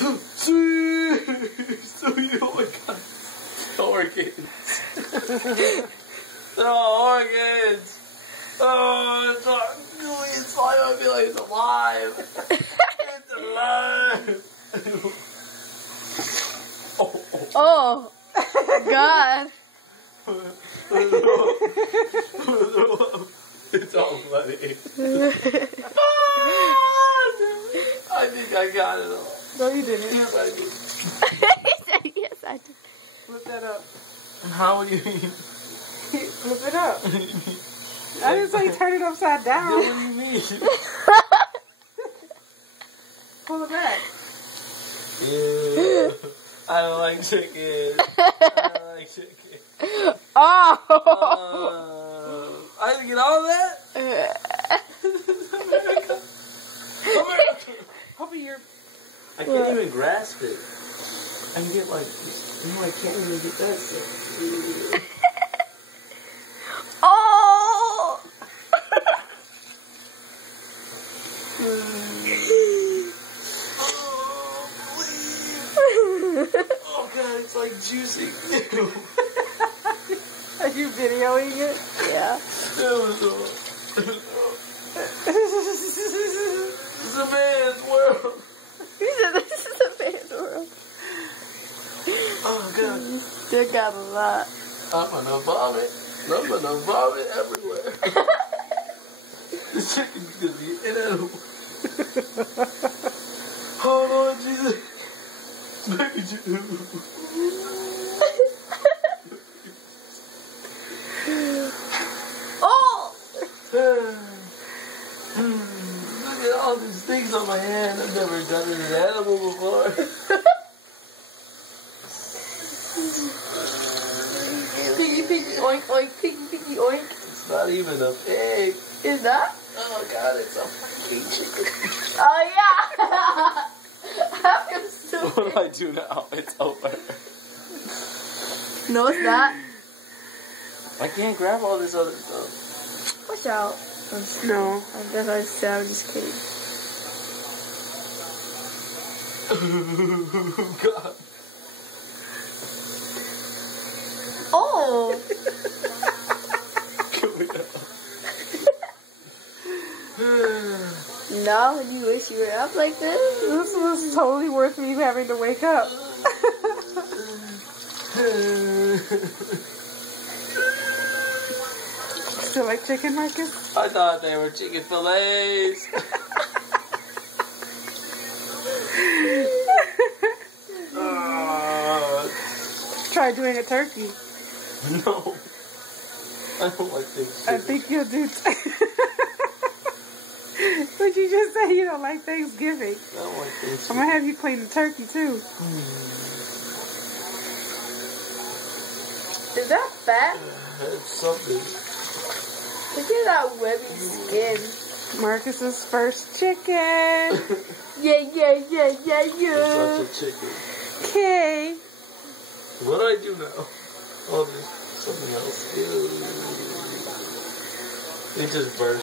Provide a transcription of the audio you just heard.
So you know what kind of organs? Oh, organs. Oh, it's fine. I feel like it's alive. It's alive. Oh, God. It's all bloody. I think I got it all. No, you didn't. Yes, I did. Yes, I did. Flip that up. How would you mean? Flip it up. I didn't say turn it upside down. What do you mean? Pull it back. Yeah. I don't like chicken. I don't like chicken. Oh. I didn't get all of that? America. Open your... I can't even grasp it. I can get like, no, I can't even get that stuff. Oh. Oh God, it's like juicy. Are you videoing it? Yeah. It's a man's world. He said this is a man's world. Oh God. They got a lot. I'm gonna vomit. I'm gonna vomit everywhere. This chicken's gonna be inedible. Oh Lord Jesus. Baby juice. Oh! Look at all these things on my hand. I've never done an animal before. Piggy, piggy, oink, oink, piggy, piggy, oink. It's not even a pig. Is that? Oh God, it's a fucking chicken. Oh, yeah! I'm stupid. What do I do now? It's over. No, it's not. I can't grab all this other stuff. Watch out. No. That's why I said I'm just kidding. God. Oh! No, you wish you were up like this? This was totally worth me having to wake up. Still like chicken, Marcus? I thought they were chicken fillets. Try doing a turkey. No. I don't like things. I think you'll do. But you just say you don't like Thanksgiving. I don't like things. I'm gonna have you clean the turkey too. Is that fat? It's something. Look at that webby skin. Marcus's first chicken. Yeah, yeah, yeah, yeah, yeah. Such a chicken. Okay. What do I do now? Oh, there's something else. Ew. It just burst.